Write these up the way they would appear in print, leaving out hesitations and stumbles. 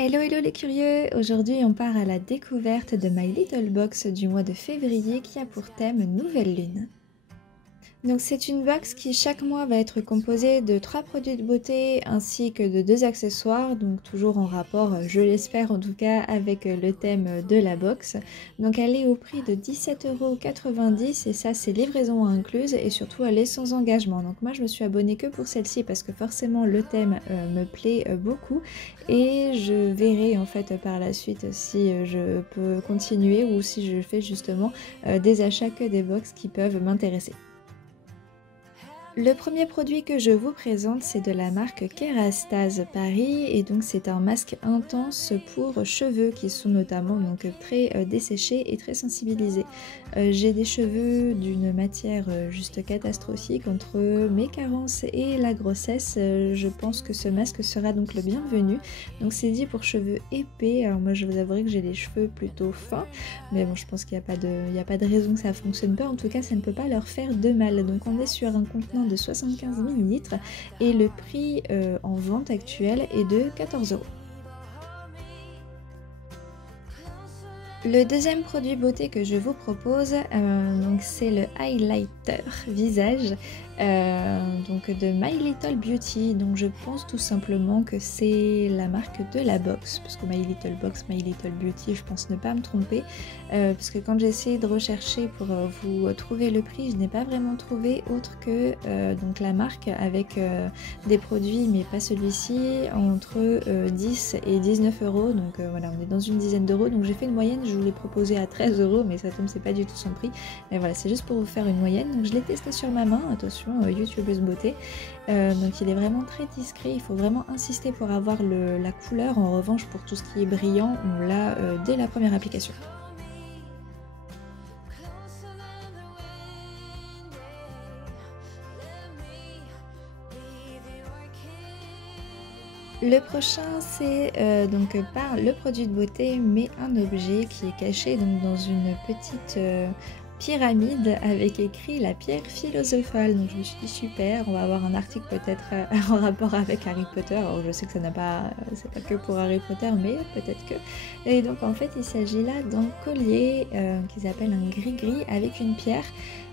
Hello hello les curieux! Aujourd'hui on part à la découverte de My Little Box du mois de février qui a pour thème Nouvelle Lune. Donc c'est une box qui chaque mois va être composée de 3 produits de beauté ainsi que de 2 accessoires, donc toujours en rapport, je l'espère en tout cas, avec le thème de la box. Donc elle est au prix de 17,90 € et ça c'est livraison incluse et surtout elle est sans engagement. Donc moi je me suis abonnée que pour celle-ci parce que forcément le thème me plaît beaucoup et je verrai en fait par la suite si je peux continuer ou si je fais justement des achats que des box qui peuvent m'intéresser. Le premier produit que je vous présente, c'est de la marque Kerastase Paris et donc c'est un masque intense pour cheveux qui sont notamment donc très desséchés et très sensibilisés. J'ai des cheveux d'une matière juste catastrophique entre mes carences et la grossesse. Je pense que ce masque sera donc le bienvenu. Donc c'est dit pour cheveux épais. Alors moi je vous avouerai que j'ai les cheveux plutôt fins, mais bon je pense qu'il n'y a pas de raison que ça fonctionne pas. En tout cas ça ne peut pas leur faire de mal. Donc on est sur un contenant de 75 ml et le prix en vente actuelle est de 14 €. Le deuxième produit beauté que je vous propose, donc c'est le highlighter visage donc de My Little Beauty. Donc je pense tout simplement que c'est la marque de la box, parce que My Little Box, My Little Beauty, je pense ne pas me tromper, parce que quand j'ai essayé de rechercher pour vous trouver le prix, je n'ai pas vraiment trouvé autre que donc la marque avec des produits, mais pas celui-ci, entre 10 et 19 €. Donc voilà, on est dans une dizaine d'euros. Donc j'ai fait une moyenne, je vous l'ai proposé à 13 €, mais ça tombe, c'est pas du tout son prix. Mais voilà, c'est juste pour vous faire une moyenne. Donc je l'ai testé sur ma main, attention, youtubeuse beauté. Donc il est vraiment très discret, il faut vraiment insister pour avoir la couleur. En revanche, pour tout ce qui est brillant, on l'a dès la première application. Le prochain, c'est donc pas le produit de beauté, mais un objet qui est caché donc dans une petite pyramide avec écrit la pierre philosophale. Donc je me suis dit super, on va avoir un article peut-être en rapport avec Harry Potter. Alors je sais que ça n'a pas, c'est pas que pour Harry Potter, mais peut-être que. Et donc en fait il s'agit là d'un collier qui s'appelle un gris-gris avec une pierre.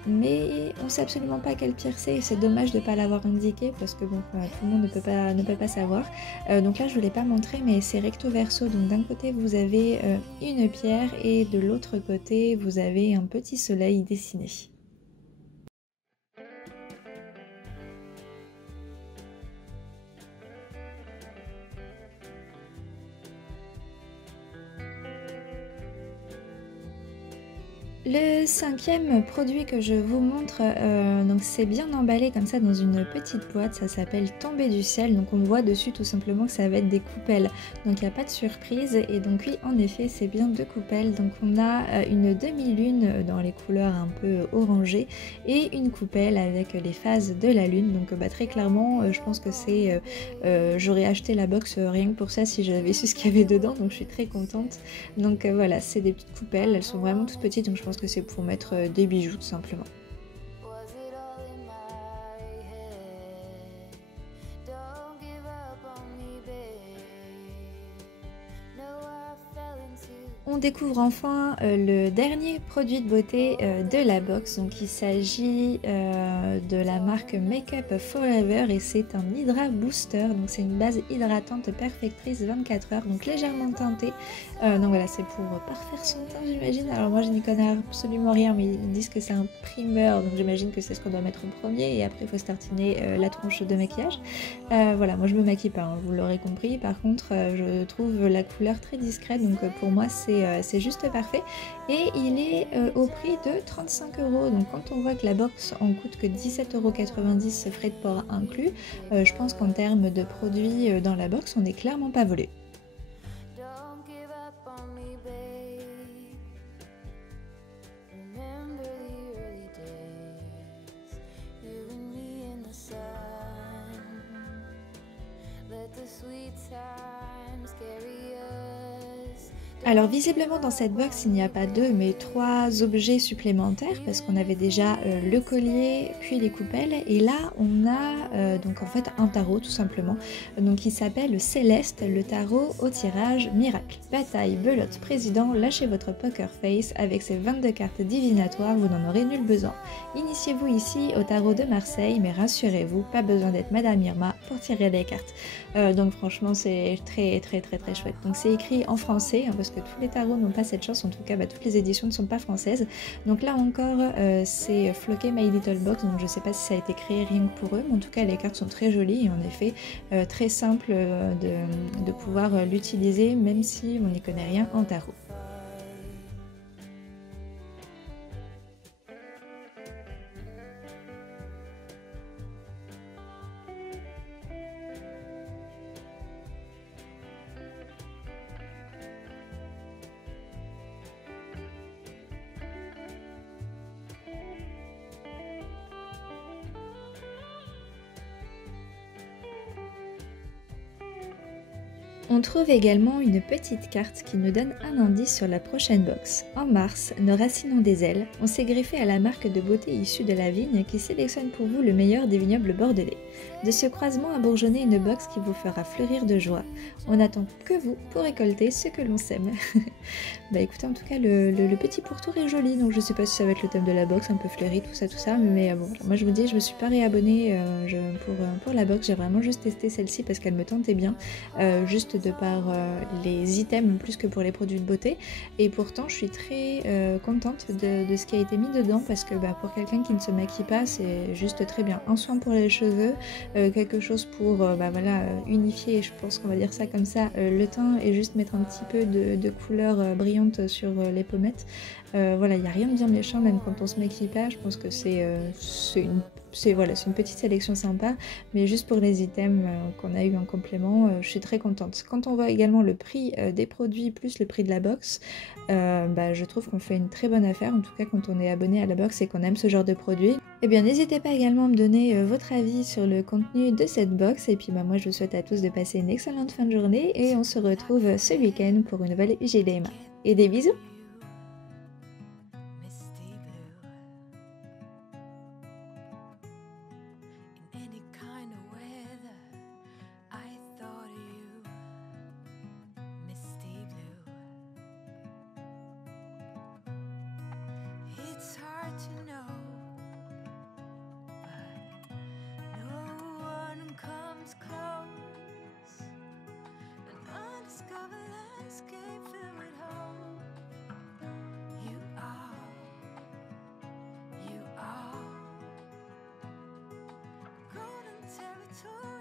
Mais on sait absolument pas quelle pierre c'est dommage de ne pas l'avoir indiqué parce que bon, tout le monde ne peut pas savoir. Donc là je ne vous l'ai pas montré, mais c'est recto verso, donc d'un côté vous avez une pierre et de l'autre côté vous avez un petit soleil dessiné. Le cinquième produit que je vous montre, donc c'est bien emballé comme ça dans une petite boîte, ça s'appelle Tombé du ciel, donc on voit dessus tout simplement que ça va être des coupelles, donc il n'y a pas de surprise. Et donc oui, en effet c'est bien 2 coupelles, donc on a une demi-lune dans les couleurs un peu orangées et une coupelle avec les phases de la lune. Donc très clairement je pense que c'est j'aurais acheté la box rien que pour ça si j'avais su ce qu'il y avait dedans, donc je suis très contente. Donc voilà, c'est des petites coupelles, elles sont vraiment toutes petites, donc je pense que c'est pour mettre des bijoux tout simplement. On découvre enfin le dernier produit de beauté de la box. Donc il s'agit de la marque Makeup Forever et c'est un Hydra Booster. Donc c'est une base hydratante perfectrice 24 heures, donc légèrement teintée. Donc voilà, c'est pour parfaire son teint, j'imagine. Alors moi je n'y connais absolument rien, mais ils disent que c'est un primeur, donc j'imagine que c'est ce qu'on doit mettre en premier et après il faut se tartiner la tronche de maquillage. Voilà, moi je me maquille pas, hein, vous l'aurez compris. Par contre je trouve la couleur très discrète, donc pour moi c'est juste parfait. Et il est au prix de 35 €. Donc quand on voit que la box en coûte que 17,90 €, frais de port inclus, je pense qu'en termes de produits dans la box, on n'est clairement pas volé. Alors visiblement dans cette box il n'y a pas 2 mais 3 objets supplémentaires parce qu'on avait déjà le collier puis les coupelles et là on a donc en fait un tarot tout simplement donc il s'appelle Céleste, le tarot au tirage miracle. Bataille, belote, président, lâchez votre poker face avec ses 22 cartes divinatoires, vous n'en aurez nul besoin. Initiez-vous ici au tarot de Marseille mais rassurez-vous, pas besoin d'être Madame Irma pour tirer les cartes. Donc franchement c'est très très très très chouette. Donc c'est écrit en français hein, parce que tous les tarots n'ont pas cette chance, en tout cas bah, toutes les éditions ne sont pas françaises. Donc là encore c'est floqué My Little Box, donc je sais pas si ça a été créé rien que pour eux, mais en tout cas les cartes sont très jolies et en effet très simple de pouvoir l'utiliser même si on n'y connaît rien en tarot. On trouve également une petite carte qui nous donne un indice sur la prochaine box. En mars, nos racines ont des ailes. On s'est greffé à la marque de beauté issue de la vigne qui sélectionne pour vous le meilleur des vignobles bordelais. De ce croisement a bourgeonné une box qui vous fera fleurir de joie. On n'attend que vous pour récolter ce que l'on sème. Bah écoutez, en tout cas le petit pourtour est joli, donc je sais pas si ça va être le thème de la box, un peu fleuri, tout ça, mais bon, moi je vous dis, je me suis pas réabonnée pour la box, j'ai vraiment juste testé celle-ci parce qu'elle me tentait bien, juste de par les items plus que pour les produits de beauté, et pourtant je suis très contente de ce qui a été mis dedans parce que bah, pour quelqu'un qui ne se maquille pas, c'est juste très bien. Un soin pour les cheveux, quelque chose pour bah, voilà, unifier, je pense qu'on va dire ça comme ça, le teint et juste mettre un petit peu de couleur brillante sur les pommettes. Voilà, il n'y a rien de bien méchant même quand on se maquille pas, je pense que c'est une petite sélection sympa, mais juste pour les items qu'on a eu en complément, je suis très contente. Quand on voit également le prix des produits plus le prix de la box, bah, je trouve qu'on fait une très bonne affaire, en tout cas quand on est abonné à la box et qu'on aime ce genre de produit. Eh bien n'hésitez pas également à me donner votre avis sur le contenu de cette box, et puis bah, moi je vous souhaite à tous de passer une excellente fin de journée, et on se retrouve ce week-end pour une nouvelle UGDMA. Et des bisous! It's hard to know, but no one comes close. An undiscovered landscape filled with hope. You are golden territory.